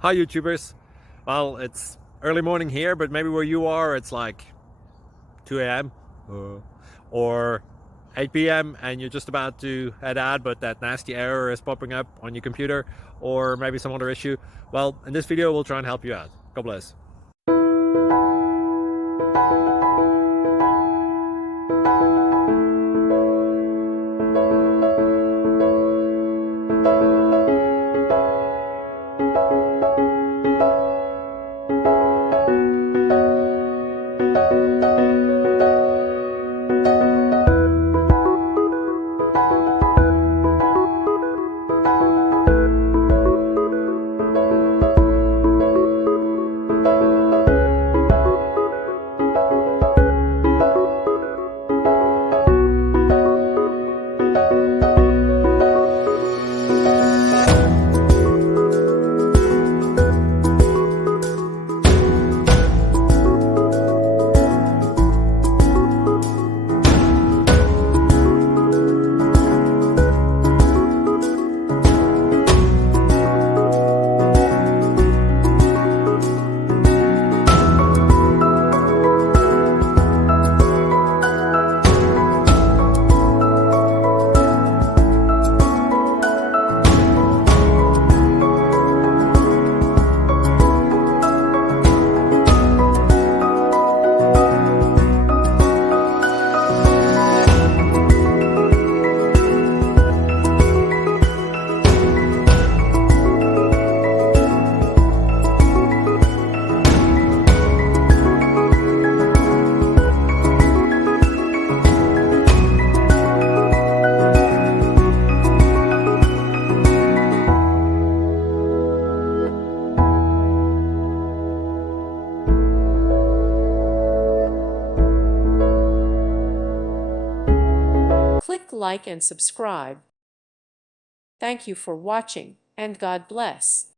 Hi YouTubers. Well, it's early morning here, but maybe where you are it's like 2 a.m. or 8 p.m. and you're just about to head out, but that nasty error is popping up on your computer, or maybe some other issue. Well, in this video we'll try and help you out. God bless. Click like and subscribe. Thank you for watching, and God bless.